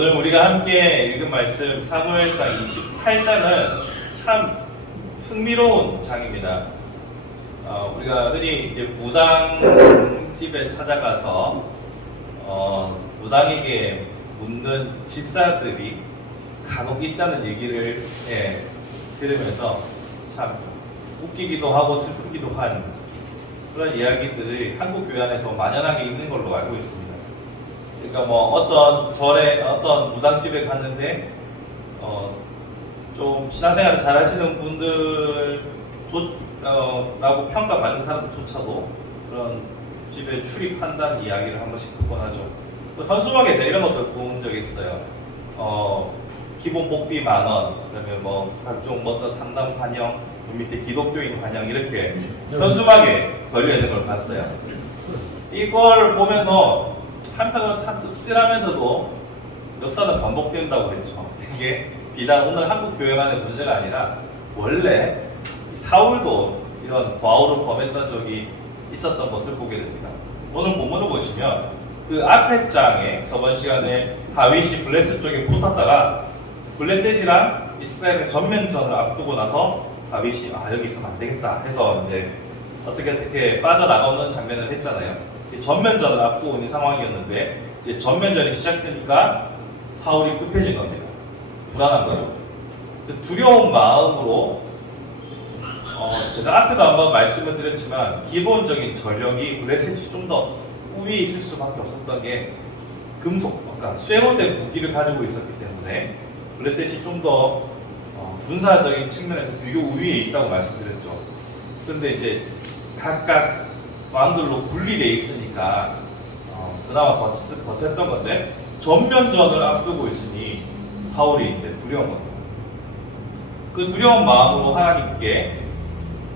오늘 우리가 함께 읽은 말씀 사무엘상 28장은 참 흥미로운 장입니다. 우리가 흔히 이제 무당집에 찾아가서 무당에게 묻는 집사들이 간혹 있다는 얘기를 들으면서 참 웃기기도 하고 슬프기도 한 그런 이야기들이 한국 교회 안에서 만연하게 있는 걸로 알고 있습니다. 그러니까 뭐 어떤 절에 어떤 무당집에 갔는데 좀 신앙생활을 잘 하시는 분들 라고 평가받는 사람조차도 그런 집에 출입한다는 이야기를 한 번씩 듣곤 하죠. 또 현수막에 제가 이런 것들 본 적이 있어요. 기본 복비 10,000원, 그다음에 뭐 각종 어떤 상담 환영, 밑에 기독교인 환영 이렇게 현수막에 걸려 있는 걸 봤어요. 이걸 보면서 한편으로 참 씁쓸하면서도 역사는 반복된다고 그랬죠. 이게 비단 오늘 한국 교회만의 문제가 아니라 원래 사울도 이런 과오를 범했던 적이 있었던 것을 보게 됩니다. 오늘 본문을 보시면 그 앞에 장에 저번 시간에 다윗이 블레셋 쪽에 붙었다가 블레셋이랑 이스라엘의 전면전을 앞두고 나서 다윗이 여기 있으면 안 되겠다 해서 이제 어떻게 빠져나가는 장면을 했잖아요. 전면전을 앞두고 있는 상황이었는데 이제 전면전이 시작되니까 사울이 급해진 겁니다. 불안한 거죠. 두려운 마음으로 제가 앞에도 한번 말씀을 드렸지만 기본적인 전력이 블레셋이 좀 더 우위에 있을 수밖에 없었던 게 금속, 그러니까 쇠로된 무기를 가지고 있었기 때문에 블레셋이 좀 더 군사적인 측면에서 비교 우위에 있다고 말씀드렸죠. 그런데 이제 각각 왕들로 분리되어 있으니까 그나마 버텼던 건데 전면전을 앞두고 있으니 사울이 이제 두려운 겁니다. 그 두려운 마음으로 하나님께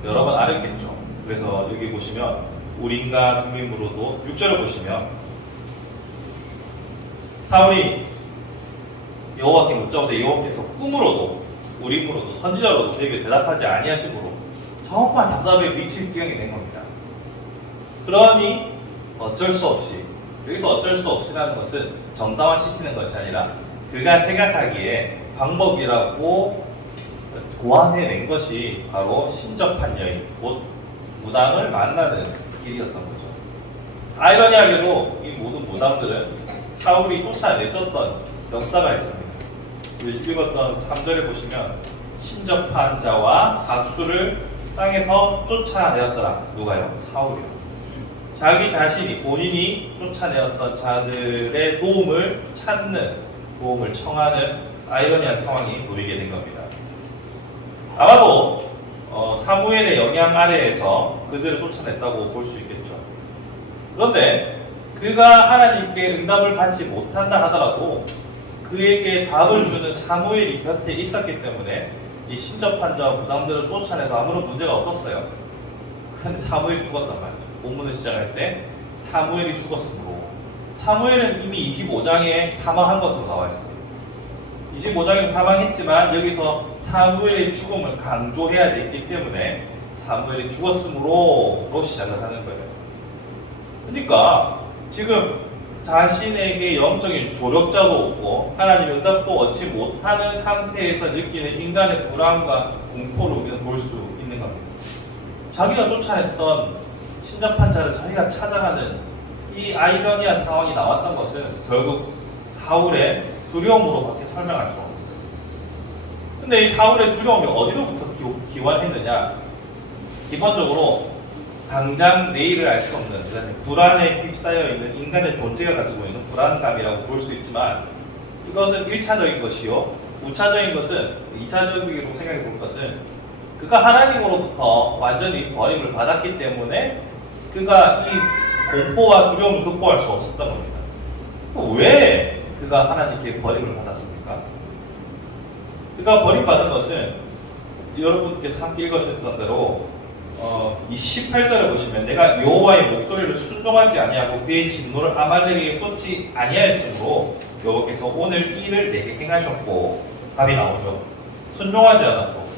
여러 번 아뢰겠죠. 그래서 여기 보시면 우리인가 국민으로도 6절을 보시면 사울이 여호와께 묻자오되 여호와께서 꿈으로도 우림으로도 선지자로도 그에게 대답하지 아니하심으로 정말 답답에 미칠 지경이 된 겁니다. 그러니 어쩔 수 없이, 여기서 어쩔 수 없이라는 것은 정당화시키는 것이 아니라 그가 생각하기에 방법이라고 고안해낸 것이 바로 신접한 여인, 곧 무당을 만나는 길이었던 거죠. 아이러니하게도 이 모든 무당들은 사울이 쫓아냈었던 역사가 있습니다. 읽었던 3절에 보시면 신접한 자와 박수를 땅에서 쫓아내었더라. 누가요? 사울이요. 자기 자신이 본인이 쫓아내었던 자들의 도움을 찾는, 도움을 청하는 아이러니한 상황이 놓이게 된 겁니다. 아마도 사무엘의 영향 아래에서 그들을 쫓아냈다고 볼 수 있겠죠. 그런데 그가 하나님께 응답을 받지 못한다 하더라도 그에게 답을 주는 사무엘이 곁에 있었기 때문에 이 신접한 자와 무당들을 쫓아내도 아무런 문제가 없었어요. 그런데 사무엘이 죽었단 말이죠. 본문을 시작할 때 사무엘이 죽었으므로, 사무엘은 이미 25장에 사망한 것으로 나와 있습니다. 25장에서 사망했지만 여기서 사무엘의 죽음을 강조해야 되기 때문에 사무엘이 죽었으므로로 시작을 하는 거예요. 그러니까 지금 자신에게 영적인 조력자도 없고 하나님의 응답도 얻지 못하는 상태에서 느끼는 인간의 불안과 공포를 우리는 볼 수 있는 겁니다. 자기가 쫓아냈던 신접한 자를 자기가 찾아가는 이 아이러니한 상황이 나왔던 것은 결국 사울의 두려움으로밖에 설명할 수 없습니다. 근데 이 사울의 두려움이 어디로부터 기원했느냐? 기본적으로 당장 내일을 알 수 없는, 그다음에 불안에 휩싸여 있는 인간의 존재가 가지고 있는 불안감이라고 볼 수 있지만 이것은 1차적인 것이요. 2차적인 것은, 2차적으로 생각해 볼 것은 그가 하나님으로부터 완전히 버림을 받았기 때문에 그가 이 공포와 두려움을 극복할 수 없었던 겁니다. 왜 그가 하나님께 버림을 받았습니까? 그가 버림받은 것은 여러분께서 함께 읽으셨던 대로 이 18절을 보시면 내가 여호와의 목소리를 순종하지 아니하고 그의 진노를 아말렉에게 쏟지 아니하였으므로 여호와께서 오늘 이 일을 내게 행하셨고 답이 나오죠. 순종하지 않았고,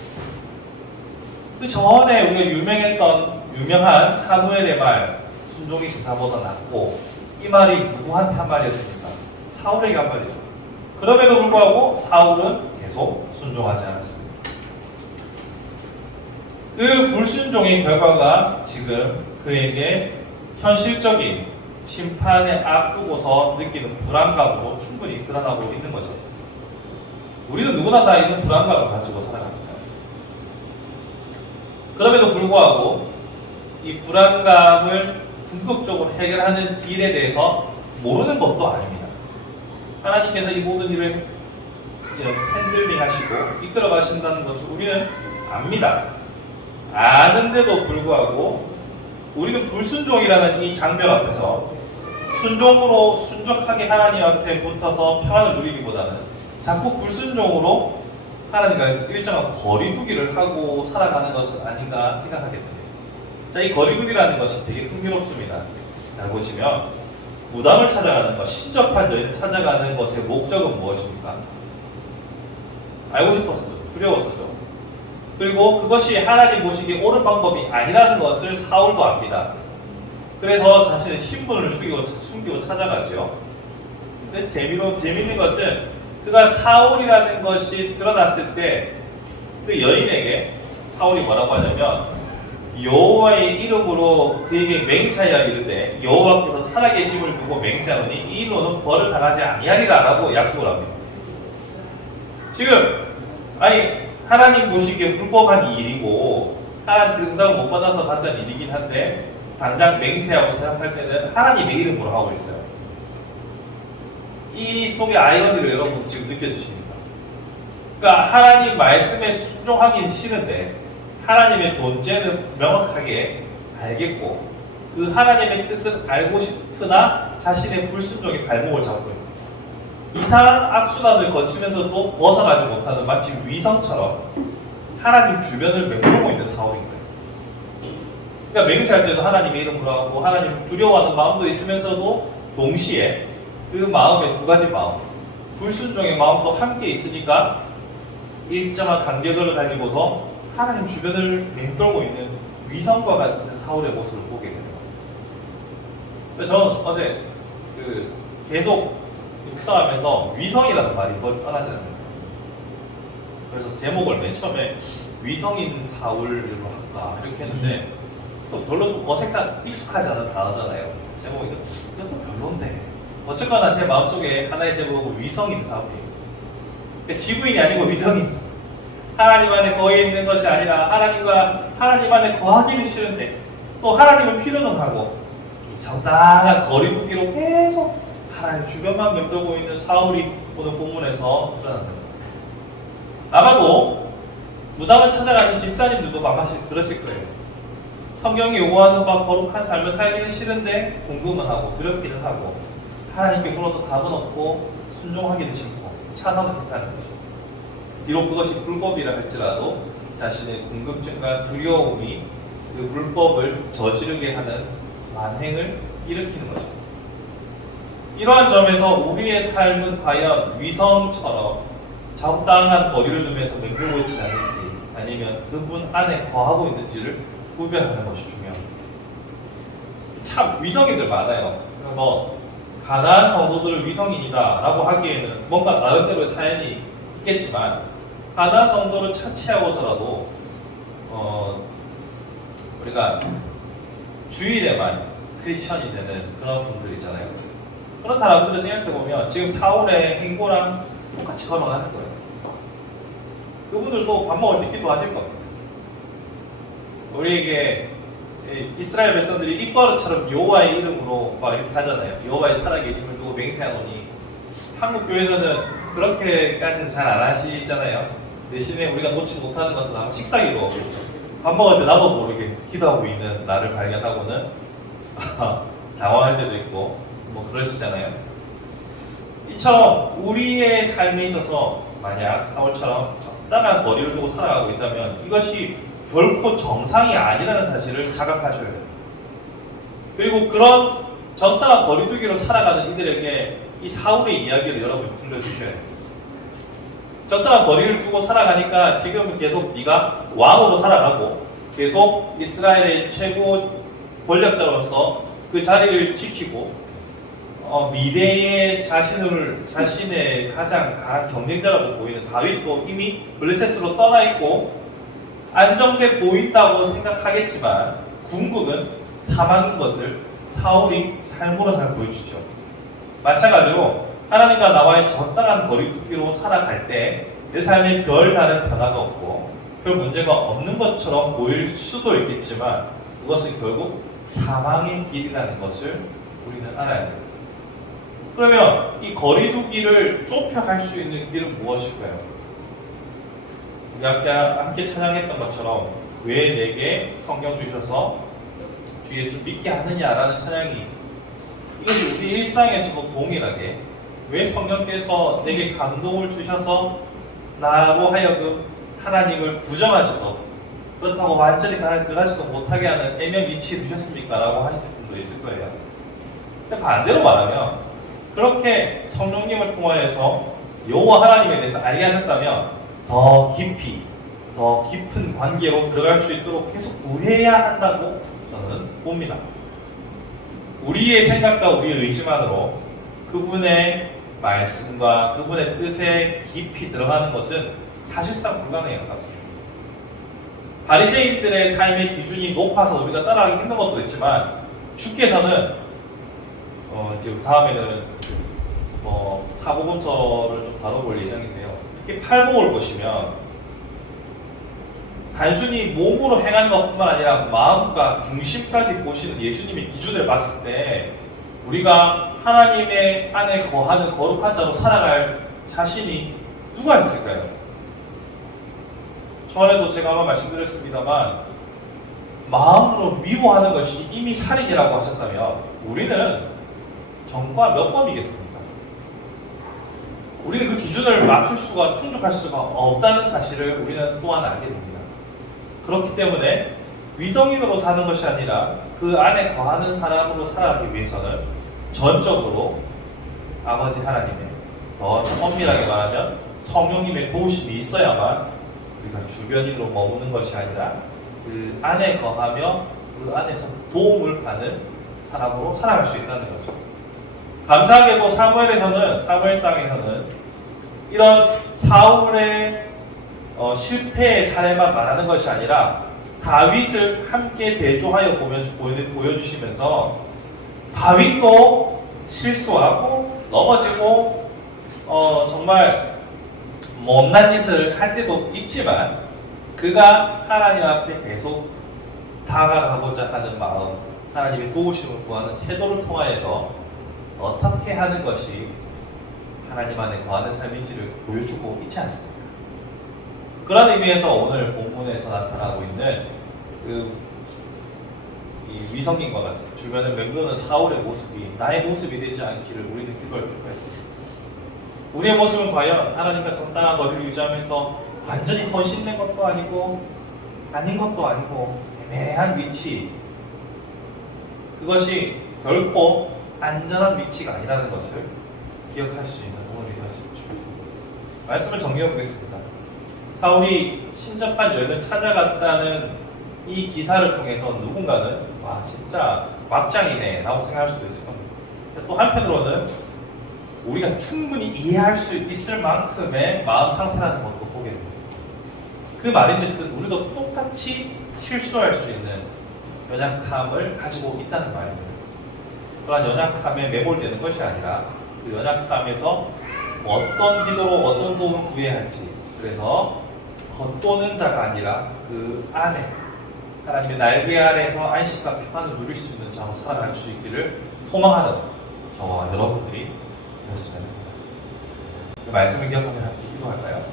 그 전에 우리가 유명한 사무엘의 말 순종이 제사보다 낫고, 이 말이 누구한테 한 말이었습니까? 사울에게 한 말이죠. 그럼에도 불구하고 사울은 계속 순종하지 않았습니다. 그 불순종의 결과가 지금 그에게 현실적인 심판에 앞두고서 느끼는 불안감으로 충분히 드러나고 있는 거죠. 우리는 누구나 다 이런 불안감을 가지고 살아갑니다. 그럼에도 불구하고 이 불안감을 궁극적으로 해결하는 길에 대해서 모르는 것도 아닙니다. 하나님께서 이 모든 일을 핸들링 하시고 이끌어 가신다는 것을 우리는 압니다. 아는데도 불구하고 우리는 불순종이라는 이 장벽 앞에서 순종으로 순적하게 하나님 앞에 붙어서 평안을 누리기보다는 자꾸 불순종으로 하나님과 일정한 거리두기를 하고 살아가는 것은 아닌가 생각하게 됩니다. 자, 이 거리두기라는 것이 되게 흥미롭습니다. 잘 보시면 무당을 찾아가는 것, 신접한 여인을 찾아가는 것의 목적은 무엇입니까? 알고 싶었었죠. 두려웠었죠. 그리고 그것이 하나님 보시기에 옳은 방법이 아니라는 것을 사울도 압니다. 그래서 자신의 신분을 숨기고 찾아가죠. 근데 재미있는 것은 그가 사울이라는 것이 드러났을 때 그 여인에게 사울이 뭐라고 하냐면 여호와의 이름으로 그에게 맹세하여 이르되 여호와께서 살아계심을 두고 맹세하노니 이 일로는 벌을 당하지 아니하리라 라고 약속을 합니다. 지금 하나님 보시기에 불법한 일이고 하나님 응답을 못 받아서 갔던 일이긴 한데 당장 맹세하고 생각할 때는 하나님의 이름으로 하고 있어요. 이 속의 아이러니를 여러분 지금 느껴지십니까? 그러니까 하나님 말씀에 순종하기는 싫은데 하나님의 존재는 명확하게 알겠고 그 하나님의 뜻을 알고 싶으나 자신의 불순종의 발목을 잡고 있는 이상한 악순환을 거치면서도 벗어나지 못하는 마치 위성처럼 하나님 주변을 맴돌고 있는 사울인 거예요. 그러니까 맹세할 때도 하나님의 이름으로 하고 하나님을 두려워하는 마음도 있으면서도 동시에 그 마음의 두 가지 마음, 불순종의 마음도 함께 있으니까 일정한 간격을 가지고서 하나님 주변을 맴돌고 있는 위성과 같은 사울의 모습을 보게 돼요. 그래서 저는 어제 계속 묵상하면서 위성이라는 말이 뭘 떠나지 않는 거예요. 그래서 제목을 맨 처음에 위성인 사울로 할까 이렇게 했는데 또 별로 좀 어색한 익숙하지 않은 단어잖아요. 제목이 이것도 별론데 어쨌거나 제 마음속에 하나의 제목은 위성인 사울이에요. 그러니까 지구인이 아니고 위성인. 하나님 안에 거해 있는 것이 아니라 하나님 안에 거하기는 싫은데 또 하나님을 필요는 하고 적당한 거리두기로 계속 하나님 주변만 맴돌고 있는 사울이 오늘 본문에서 드러난다. 아마도 무당을 찾아가는 집사님들도 마마씩 그러실 거예요. 성경이 요구하는 바 거룩한 삶을 살기는 싫은데 궁금은 하고 두렵기는 하고 하나님께 물어도 답은 없고 순종하기는 싫고 차선을 택하는 것이죠. 비록 그것이 불법이라 할지라도 자신의 궁금증과 두려움이 그 불법을 저지르게 하는 만행을 일으키는 거죠. 이러한 점에서 우리의 삶은 과연 위성처럼 적당한 거리를 두면서 맴돌고 있지 않은지 아니면 그분 안에 거하고 있는지를 구별하는 것이 중요합니다. 참 위성인들 많아요. 가난한 성도들을 위성인이다 라고 하기에는 뭔가 나름대로의 사연이 있겠지만 가난한 성도를 차치하고서라도 우리가 주일에만 크리스천이 되는 그런 분들 있잖아요. 그런 사람들을 생각해보면 지금 사울의 행보랑 똑같이 걸어가는 거예요. 그분들도 밥 먹을 때 기도하실 겁니다. 우리에게 이스라엘 백성들이 입버릇처럼 여호와의 이름으로 막 이렇게 하잖아요. 여호와의 살아계심을 두고 맹세하노니 한국 교회에서는 그렇게까지는 잘 안 하시잖아요. 대신에 우리가 놓지 못하는 것은 아마 식사기도 밥 먹을 때 나도 모르게 기도하고 있는 나를 발견하고는 당황할 때도 있고 그러시잖아요. 이처럼 우리의 삶에 있어서 만약 사울처럼 적당한 거리를 두고 살아가고 있다면 이것이 결코 정상이 아니라는 사실을 자각하셔야 돼요. 그리고 그런 적당한 거리두기로 살아가는 이들에게 이 사울의 이야기를 여러분이 들려주셔야 돼요. 적당한 거리를 두고 살아가니까 지금 계속 네가 왕으로 살아가고 계속 이스라엘의 최고 권력자로서 그 자리를 지키고 미래의 자신의 가장 강한 경쟁자라고 보이는 다윗도 이미 블레셋으로 떠나 있고 안정돼 보인다고 생각하겠지만 궁극은 사망인 것을 사울이 삶으로 잘 보여주죠. 마찬가지로 하나님과 나와의 적당한 거리두기로 살아갈 때 내 삶에 별다른 변화가 없고 별 문제가 없는 것처럼 보일 수도 있겠지만 그것은 결국 사망의 길이라는 것을 우리는 알아야 돼요. 그러면 이 거리두기를 좁혀갈 수 있는 길은 무엇일까요? 우리 아까 함께 찬양했던 것처럼 왜 내게 성경 주셔서 주 예수 믿게 하느냐라는 찬양이 이것이 우리 일상에서도 동일하게 왜 성령께서 내게 감동을 주셔서 나로 하여금 하나님을 부정하지도 그렇다고 완전히 들어가지도 못하게 하는 애면 위치에 두셨습니까? 라고 하실 분도 있을 거예요. 근데 반대로 말하면 그렇게 성령님을 통하여서 여호와 하나님에 대해서 알게 하셨다면 더 깊이 더 깊은 관계로 들어갈 수 있도록 계속 구해야 한다고 저는 봅니다. 우리의 생각과 우리의 의심만으로 그분의 말씀과 그분의 뜻에 깊이 들어가는 것은 사실상 불가능해요. 바리새인들의 삶의 기준이 높아서 우리가 따라가기 힘든 것도 있지만 주께서는 다음에는 사복음서를 좀 다뤄볼 예정인데요. 특히 팔복을 보시면 단순히 몸으로 행하는 것뿐만 아니라 마음과 중심까지 보시는 예수님의 기준을 봤을 때 우리가 하나님의 안에 거하는 거룩한 자로 살아갈 자신이 누가 있을까요? 전에도 제가 한번 말씀드렸습니다만 마음으로 미워하는 것이 이미 살인이라고 하셨다면 우리는 정과 몇 범이겠습니까? 우리는 그 기준을 맞출 수가 충족할 수가 없다는 사실을 우리는 또한 알게 됩니다. 그렇기 때문에 위성인으로 사는 것이 아니라 그 안에 거하는 사람으로 살아가기 위해서는 전적으로 아버지 하나님의 더 엄밀하게 말하면 성령님의 도우심이 있어야만 우리가 주변인으로 머무는 것이 아니라 그 안에 거하며 그 안에서 도움을 받는 사람으로 살아갈 수 있다는 거죠. 감사하게도 사무엘상에서는 이런 사울의 실패의 사례만 말하는 것이 아니라 다윗을 함께 대조하여 보여주시면서 다윗도 실수하고 넘어지고 정말 못난 짓을 할 때도 있지만 그가 하나님 앞에 계속 다가가고자 하는 마음, 하나님의 도우심을 구하는 태도를 통하여서 어떻게 하는 것이 하나님 안에 거하는 삶인지를 보여주고 있지 않습니까? 그런 의미에서 오늘 본문에서 나타나고 있는 이 위성인과 같은 주변에 맴도는 사울의 모습이 나의 모습이 되지 않기를 우리는 기도할 필요가 있습니다. 우리의 모습은 과연 하나님과 정당한 거리를 유지하면서 완전히 헌신된 것도 아니고 아닌 것도 아니고 애매한 위치, 그것이 결코 안전한 위치가 아니라는 것을 기억할 수 있는 오늘이 되었으면 좋겠습니다. 말씀을 정리해 보겠습니다. 사울이 신접한 여인을 찾아갔다는 이 기사를 통해서 누군가는 와 진짜 막장이네 라고 생각할 수도 있을 겁니다. 또 한편으로는 우리가 충분히 이해할 수 있을 만큼의 마음 상태라는 것도 보게 됩니다. 그 말인즉슨 우리도 똑같이 실수할 수 있는 연약함을 가지고 있다는 말입니다. 그러한 연약함에 매몰되는 것이 아니라 그 연약함에서 어떤 기도로 어떤 도움을 구해야 할지, 그래서 겉도는 자가 아니라 그 안에 하나님의 날개 아래에서 안식과 평안을 누릴 수 있는 자로 살아갈 수 있기를 소망하는 저와 여러분들이 되었으면 합니다. 그 말씀을 기억하며 함께 기도할까요?